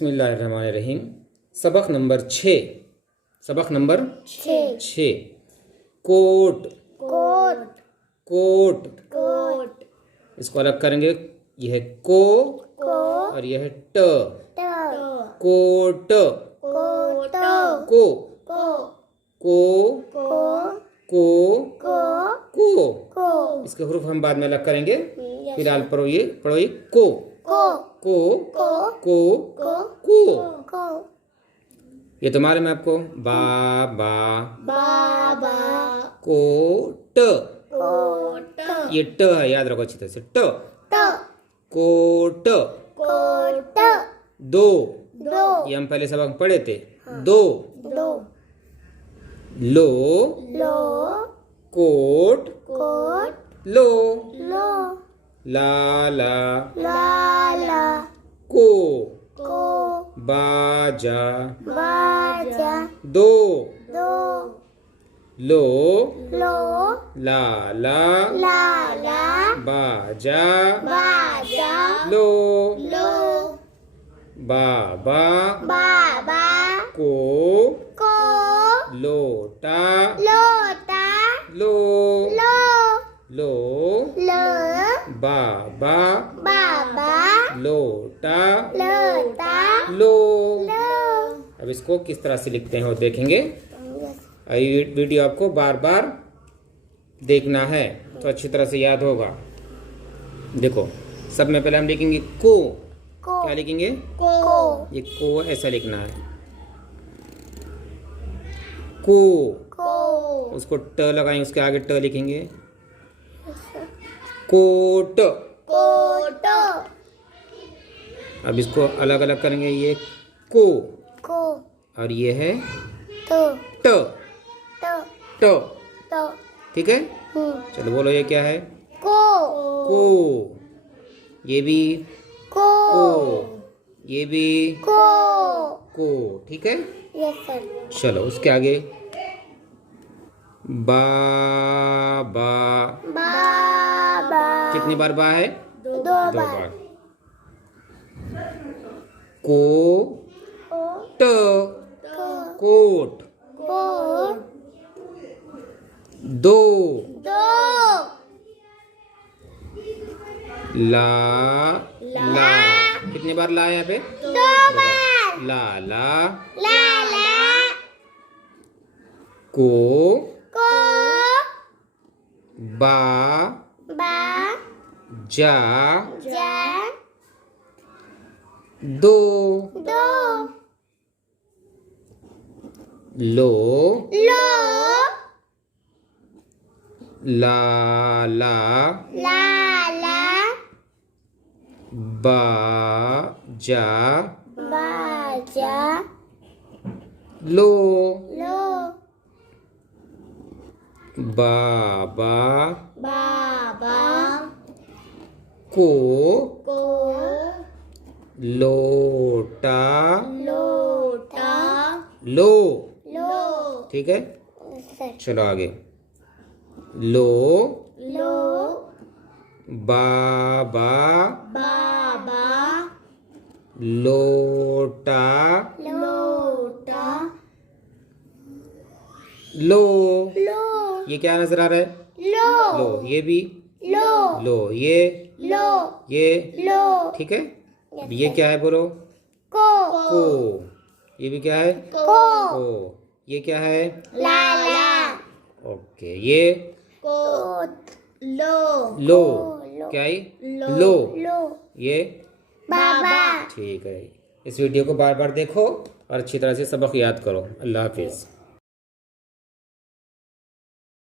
बिस्मिल्लाहिर्रहमानिर्रहीम। सबक नंबर 6। सबक number 6। Quote quote quote. Quote इसको अलग करेंगे। यह है को को और यह है ट। ट कोट कोट को को को को को को को। को इसके हुरूफ हम बाद में अलग करेंगे। फिलहाल पढ़ो ये को को को को को को को। को ये तुम्हारे में आपको बा बा बाबा कोट। कोट ये ट है, याद रखो अच्छी तरह से। ट ट कोट। कोट दो दो ये हम पहले सबक में पढ़े थे। दो दो लो लो कोट कोट लो लो ला ला लाला को को बाजा बाजा दो दो लो लो ला ला लाला बाजा बाजा लो लो बाबा बाबा को को लोटा लोटा लो लो लो लो बाबा बाबा लोटा लोटा लो। लो अब इसको किस तरह से लिखते हैं वो देखेंगे। ये वीडियो आपको बार बार देखना है तो अच्छी तरह से याद होगा। देखो, सब में पहले हम लिखेंगे को। को क्या लिखेंगे? को ये को ऐसा लिखना है। को को उसको ट लगाएंगे, उसके आगे ट लिखेंगे। कोट। कोट अब इसको अलग अलग करेंगे। ये को और ये है तो ट। तो ट तो ठीक है। चलो बोलो, ये क्या है? को को। ये भी को ये भी को ठीक है। यस सर चलो उसके आगे बा बा। बाबा कितनी बार बा है? दो दो बार बार। को ट कोट। कोट दो दो ला ला। कितनी बार ला है यहाँ पे? दो बार ला ला लाला को बा बा जा जा दो दो लो लो ला ला लाला बा जा बाजा लो लो बाबा बाबा को को लोटा लोटा लो लो ठीक है। चलो आगे लो लो बाबा बाबा लोटा लोटा लो। लो ये क्या नजर आ रहा है? लो लो। ये भी लो लो। ये लो लो ठीक है। अब ये क्या है बोलो? को को। ये भी क्या है? को ये क्या है? लाला ओके। ये को लो लो लो क्या है? लो लो। लो ये बाबा ठीक है। इस वीडियो को बार बार देखो और अच्छी तरह से सबक याद करो। अल्लाह हाफिज।